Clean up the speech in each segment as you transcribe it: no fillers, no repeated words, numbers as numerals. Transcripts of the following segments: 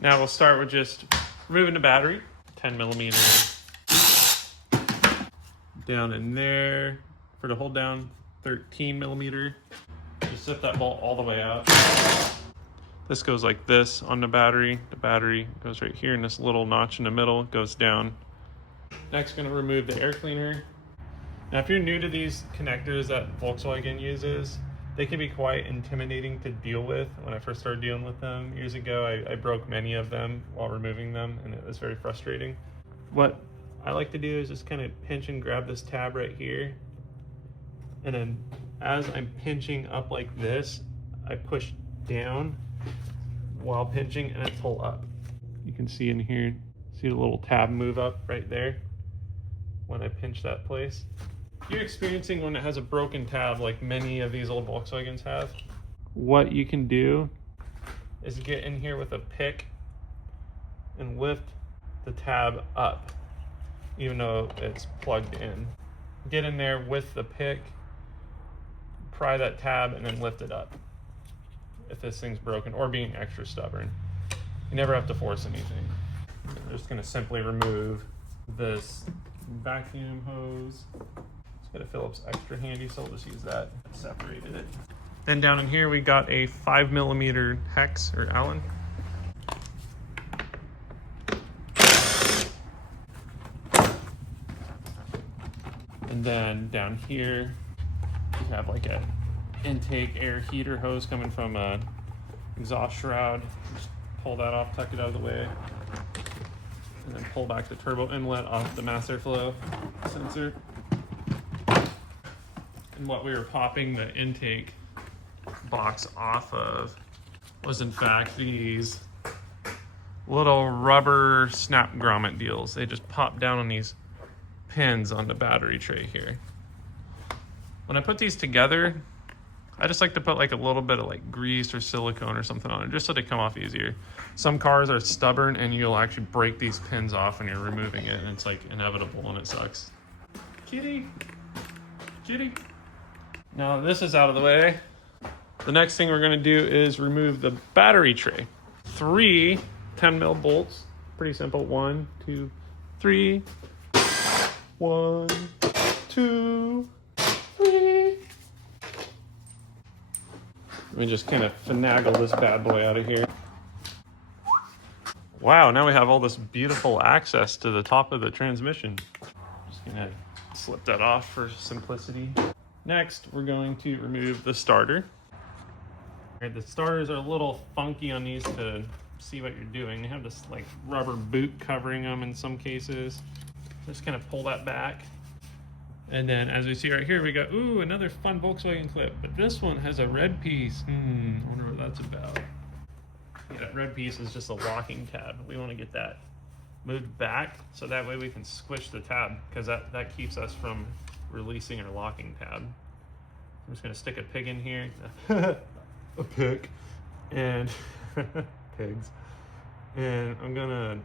Now we'll start with just removing the battery, 10 millimeter down in there. For the hold down, 13 millimeter. Just zip that bolt all the way out. This goes like this on the battery. The battery goes right here in this little notch in the middle, goes down. Next, gonna remove the air cleaner. Now, if you're new to these connectors that Volkswagen uses, they can be quite intimidating to deal with. When I first started dealing with them years ago, I broke many of them while removing them, and it was very frustrating. What I like to do is just kind of pinch and grab this tab right here. And then as I'm pinching up like this, I push down while pinching and I pull up. You can see in here, see the little tab move up right there when I pinch that place. If you're experiencing one that has a broken tab like many of these old Volkswagens have, what you can do is get in here with a pick and lift the tab up, even though it's plugged in. Get in there with the pick, pry that tab, and then lift it up if this thing's broken or being extra stubborn. You never have to force anything. I'm just gonna simply remove this vacuum hose. It's got a Phillips extra handy, so we'll just use that. Separated it. Then down in here we got a 5 millimeter hex or Allen. And then down here we have like a intake air heater hose coming from a exhaust shroud. Just pull that off, tuck it out of the way, and then pull back the turbo inlet off the mass airflow sensor. And what we were popping the intake box off of was in fact these little rubber snap grommet deals. They just pop down on these pins on the battery tray here. When I put these together, I just like to put like a little bit of like grease or silicone or something on it, just so they come off easier. Some cars are stubborn and you'll actually break these pins off when you're removing it, and it's like inevitable and it sucks. Kitty, kitty. Now this is out of the way. The next thing we're gonna do is remove the battery tray. 3 10mm bolts, pretty simple. 1, 2, 3. 1, 2, 3. Let me just kind of finagle this bad boy out of here. Wow, now we have all this beautiful access to the top of the transmission. Just gonna slip that off for simplicity. Next, we're going to remove the starter. All right, the starters are a little funky on these to see what you're doing. They have this like rubber boot covering them in some cases. Just kind of pull that back. And then as we see right here, we got, ooh, another fun Volkswagen clip. But this one has a red piece. I wonder what that's about. Yeah, that red piece is just a locking tab. We want to get that moved back so that way we can squish the tab, because that keeps us from releasing our locking tab. I'm just going to stick a pig in here. A pig. And pigs. And I'm going to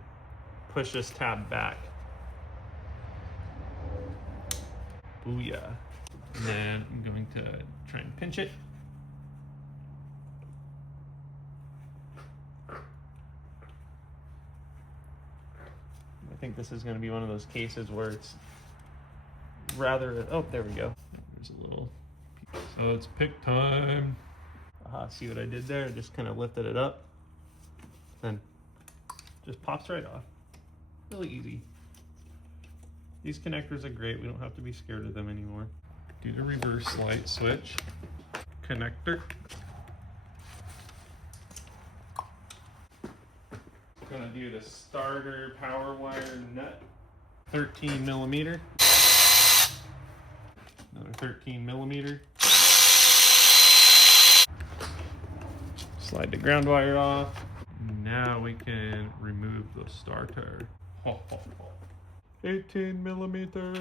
push this tab back. Booyah. And then I'm going to try and pinch it. I think this is going to be one of those cases where it's rather, oh, there we go. There's a little, so it's pick time. Aha, see what I did there? I just kind of lifted it up. Then just pops right off. Really easy. These connectors are great. We don't have to be scared of them anymore. Do the reverse light switch. Connector. Gonna do the starter power wire nut. 13 millimeter. Another 13 millimeter. Slide the ground wire off. Now we can remove the starter. 18 millimeter.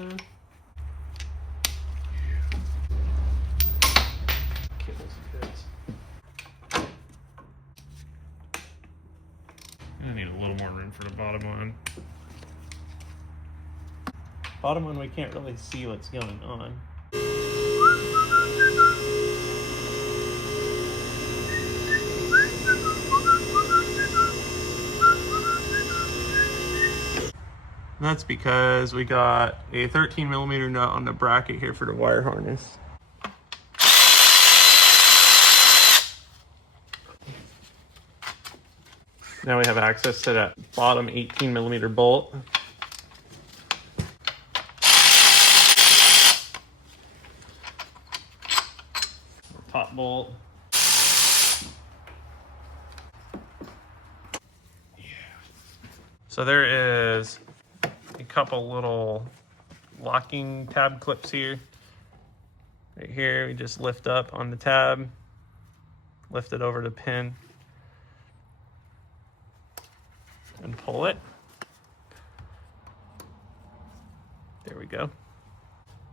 I need a little more room for the bottom one. Bottom one, we can't really see what's going on. And that's because we got a 13mm nut on the bracket here for the wire harness. Now we have access to that bottom 18mm bolt. Top bolt. Yeah. So there is a couple little locking tab clips here. Right here, we just lift up on the tab, lift it over the pin, and pull it. There we go.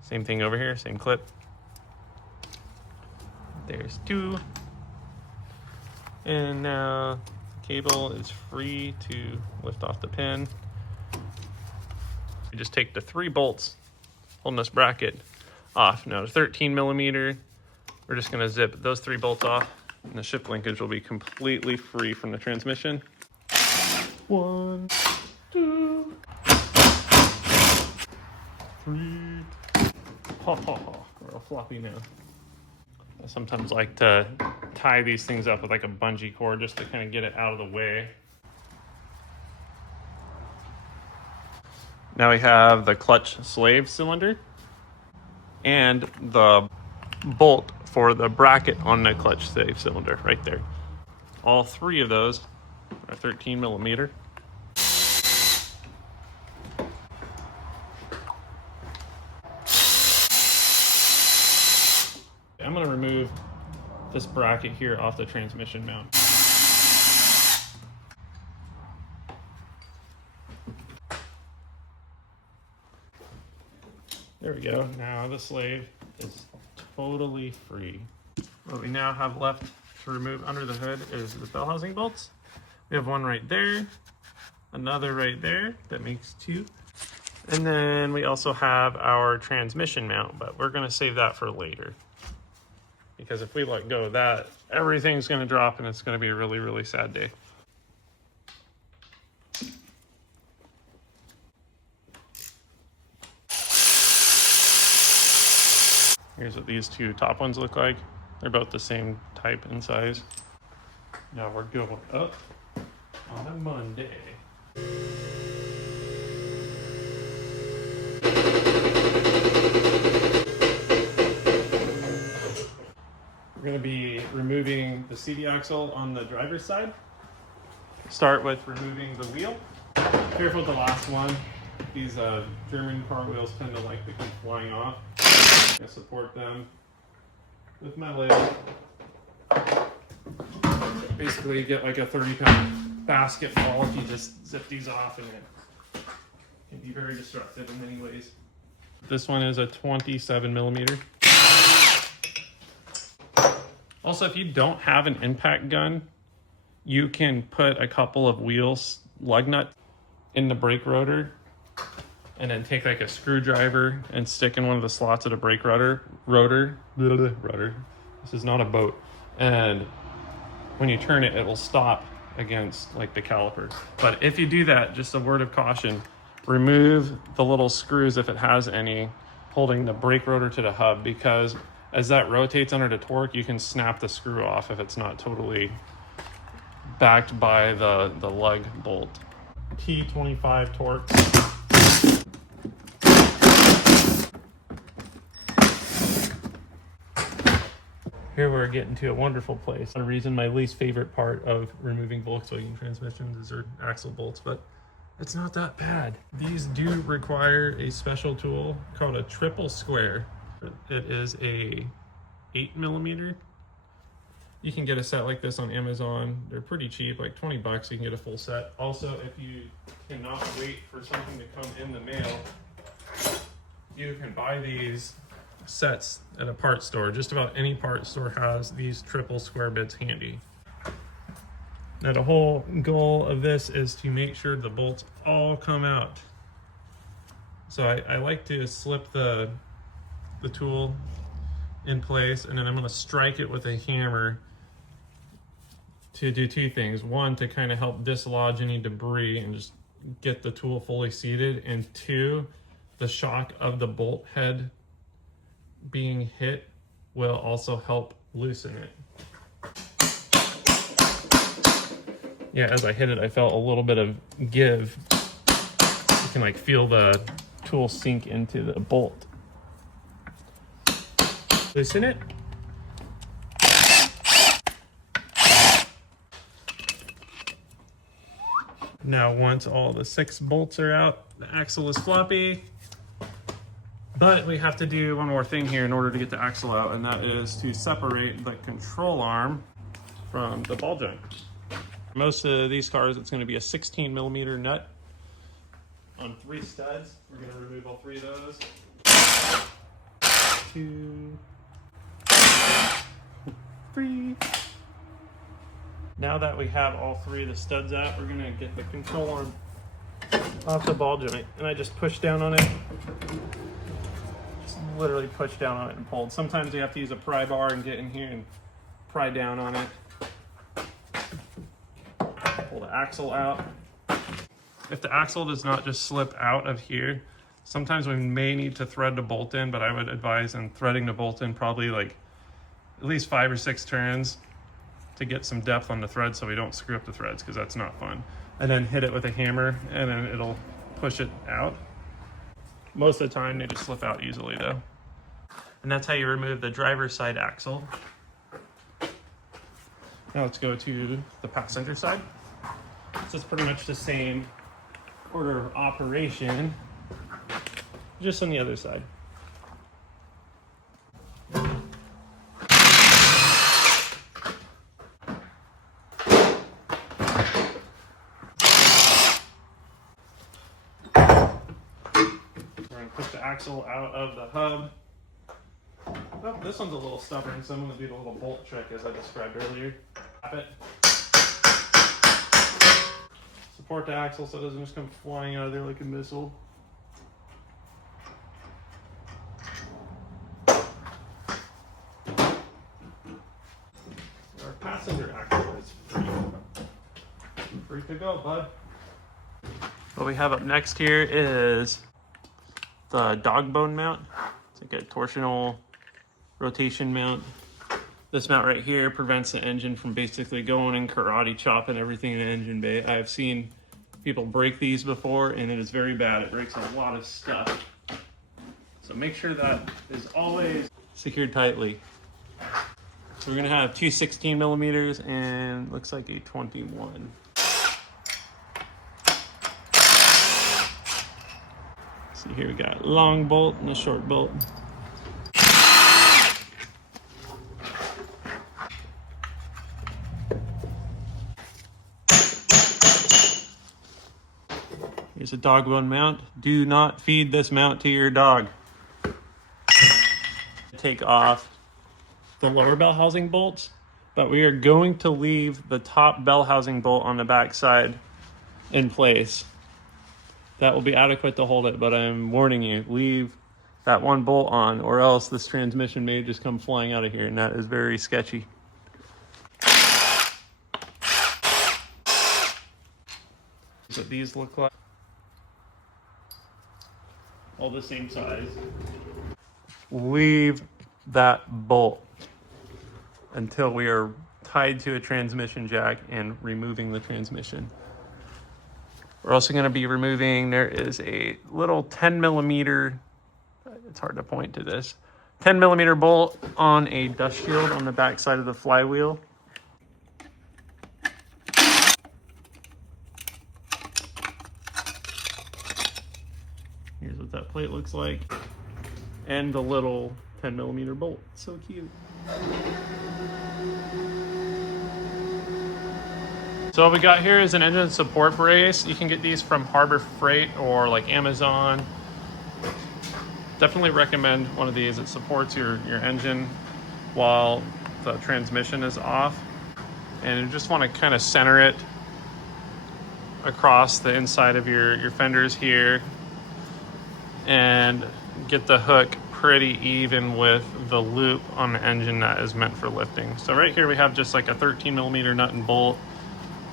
Same thing over here, same clip. There's two. And now the cable is free to lift off the pin. We just take the 3 bolts holding this bracket off. Now the 13mm, we're just gonna zip those 3 bolts off and the shift linkage will be completely free from the transmission. 1, 2, 3. Ha ha ha, we're all floppy now. I sometimes like to tie these things up with like a bungee cord just to kind of get it out of the way. Now we have the clutch slave cylinder and the bolt for the bracket on the clutch slave cylinder right there. All 3 of those are 13mm. I'm going to remove this bracket here off the transmission mount. There we go. Now the slave is totally free. What we now have left to remove under the hood is the bell housing bolts. We have one right there, another right there, that makes 2. And then we also have our transmission mount, but we're going to save that for later. Because if we let go of that, everything's going to drop and it's going to be a really, really sad day. Here's what these 2 top ones look like. They're both the same type and size. Now we're going up on a Monday. We're going to be removing the CD axle on the driver's side. Start with removing the wheel. Careful with the last one. These German car wheels tend to like to come flying off. I'm going to support them with my leg. Basically you get like a 30-pound basketball if you just zip these off, and it can be very destructive in many ways. This one is a 27mm. Also, if you don't have an impact gun, you can put a couple of wheels lug nuts in the brake rotor and then take like a screwdriver and stick in one of the slots of the brake rotor. This is not a boat. And when you turn it, it will stop against like the caliper. But if you do that, just a word of caution, remove the little screws if it has any holding the brake rotor to the hub, because as that rotates under the torque, you can snap the screw off if it's not totally backed by the lug bolt. T25 torque. Here we're getting to a wonderful place. The reason my least favorite part of removing Volkswagen transmissions is their axle bolts, but it's not that bad. These do require a special tool called a triple square. It is a 8mm. You can get a set like this on Amazon. They're pretty cheap, like 20 bucks. You can get a full set. Also, if you cannot wait for something to come in the mail, you can buy these sets at a parts store. Just about any parts store has these triple square bits handy. Now the whole goal of this is to make sure the bolts all come out. So I like to slip the tool in place, and then I'm going to strike it with a hammer to do 2 things. One, to kind of help dislodge any debris and just get the tool fully seated, and 2, the shock of the bolt head being hit will also help loosen it. Yeah, as I hit it, I felt a little bit of give. You can like feel the tool sink into the bolt. Loosen it. Now, once all the 6 bolts are out, the axle is floppy. But we have to do one more thing here in order to get the axle out, and that is to separate the control arm from the ball joint. Most of these cars, it's going to be a 16mm nut on 3 studs. We're going to remove all 3 of those. 2, 3. Now that we have all 3 of the studs out, we're going to get the control arm off the ball joint. And I just push down on it. Just literally push down on it and pull. Sometimes you have to use a pry bar and get in here and pry down on it. Pull the axle out. If the axle does not just slip out of here, sometimes we may need to thread the bolt in, but I would advise in threading the bolt in probably like at least 5 or 6 turns to get some depth on the thread so we don't screw up the threads, because that's not fun. And then hit it with a hammer and then it'll push it out. Most of the time they just slip out easily though. And that's how you remove the driver's side axle. Now let's go to the passenger side. So it's pretty much the same order of operation, just on the other side. Push the axle out of the hub. Oh, this one's a little stubborn, so I'm going to do the little bolt trick as I described earlier. Tap it. Support the axle so it doesn't just come flying out of there like a missile. Our passenger axle is free. Free to go, bud. What we have up next here is the dog bone mount. It's like a torsional rotation mount. This mount right here prevents the engine from basically going and karate chopping everything in the engine bay. I've seen people break these before and it is very bad. It breaks a lot of stuff. So make sure that is always secured tightly. So we're gonna have 2 16mm and looks like a 21. See here, we got a long bolt and a short bolt. Here's a dog bone mount. Do not feed this mount to your dog. Take off the lower bell housing bolts, but we are going to leave the top bell housing bolt on the back side in place. That will be adequate to hold it, but I'm warning you, leave that one bolt on or else this transmission may just come flying out of here, and that is very sketchy. That's what these look like. All the same size. Leave that bolt until we are tied to a transmission jack and removing the transmission. We're also going to be removing, there is a little 10mm, it's hard to point to this, 10mm bolt on a dust shield on the back side of the flywheel. Here's what that plate looks like. And the little 10mm bolt, so cute. So what we got here is an engine support brace. You can get these from Harbor Freight or like Amazon. Definitely recommend one of these. It supports your engine while the transmission is off. And you just want to kind of center it across the inside of your fenders here and get the hook pretty even with the loop on the engine that is meant for lifting. So right here we have just like a 13mm nut and bolt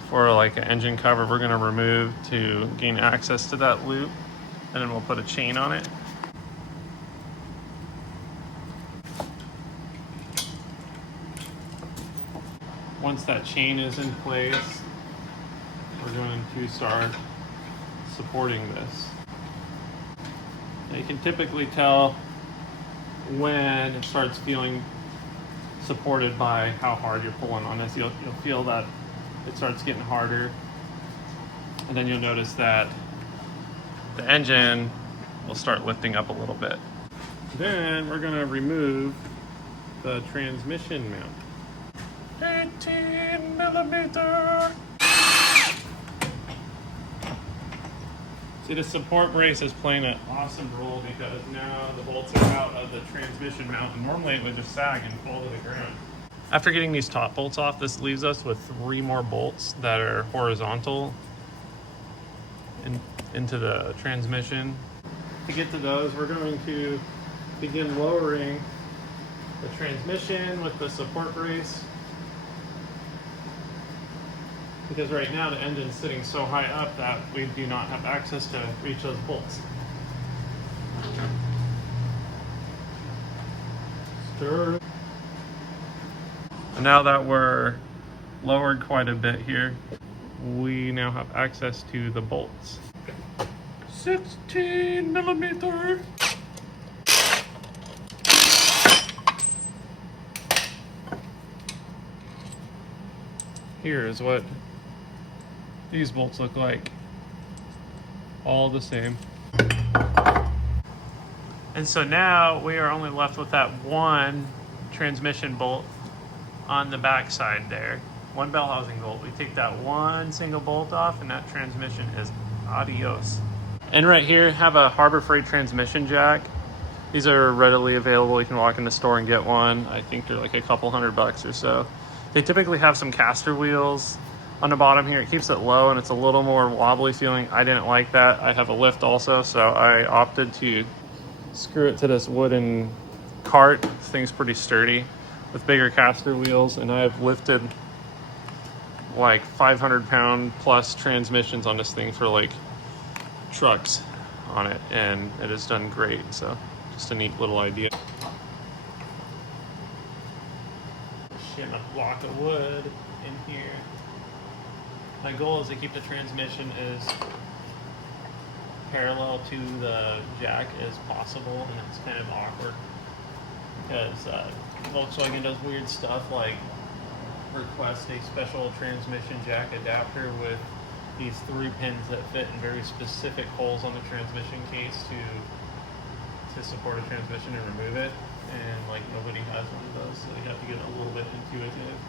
for like an engine cover we're going to remove to gain access to that loop, and then we'll put a chain on it. Once that chain is in place, we're going to start supporting this. Now you can typically tell when it starts feeling supported by how hard you're pulling on this. You'll feel that it starts getting harder, and then you'll notice that the engine will start lifting up a little bit. Then we're going to remove the transmission mount. 18mm. See, the support brace is playing an awesome role because now the bolts are out of the transmission mount, and normally it would just sag and fall to the ground. After getting these top bolts off, this leaves us with 3 more bolts that are horizontal into the transmission. To get to those, we're going to begin lowering the transmission with the support brace, because right now the engine's sitting so high up that we do not have access to reach those bolts. Stir. And now that we're lowered quite a bit here, we now have access to the bolts. 16mm. Here is what these bolts look like. All the same. And so now we are only left with that one transmission bolt on the back side there. One bell housing bolt. We take that one single bolt off and that transmission is adios. And right here, have a Harbor Freight transmission jack. These are readily available. You can walk in the store and get one. I think they're like a couple $100 or so. They typically have some caster wheels on the bottom here. It keeps it low and it's a little more wobbly feeling. I didn't like that. I have a lift also, so I opted to screw it to this wooden cart. This thing's pretty sturdy with bigger caster wheels, and I've lifted like 500-pound plus transmissions on this thing for like trucks on it, and it has done great. So just a neat little idea. Shim a block of wood in here. My goal is to keep the transmission as parallel to the jack as possible, and it's kind of awkward because Volkswagen does weird stuff like request a special transmission jack adapter with these 3 pins that fit in very specific holes on the transmission case to support a transmission and remove it, and like nobody has one of those, so you have to get a little bit intuitive.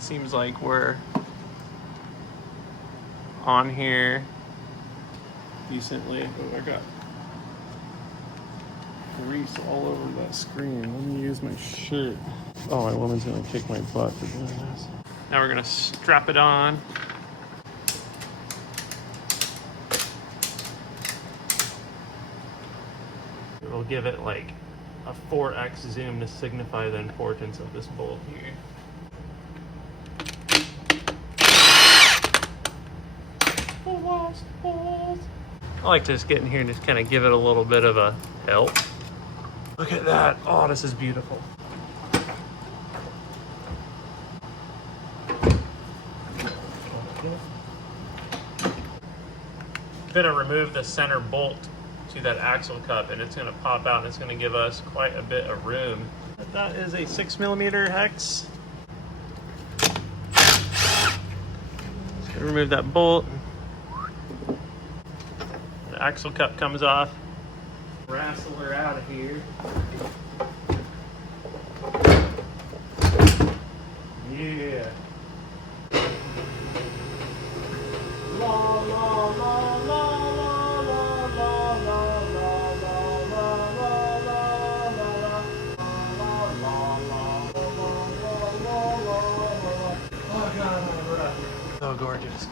Seems like we're on here decently. Oh, I got grease all over that screen. Let me use my shirt. Oh, my woman's gonna kick my butt for doing this. Now we're gonna strap it on. We'll give it like a 4x zoom to signify the importance of this bolt here. I like to just get in here and just kind of give it a little bit of a help. Look at that. Oh, this is beautiful. I'm going to remove the center bolt to that axle cup, and it's going to pop out, and it's going to give us quite a bit of room. That is a 6mm hex. Just going to remove that bolt. The axle cup comes off. Wrestle her out of here. Yeah. La la la. gorgeous.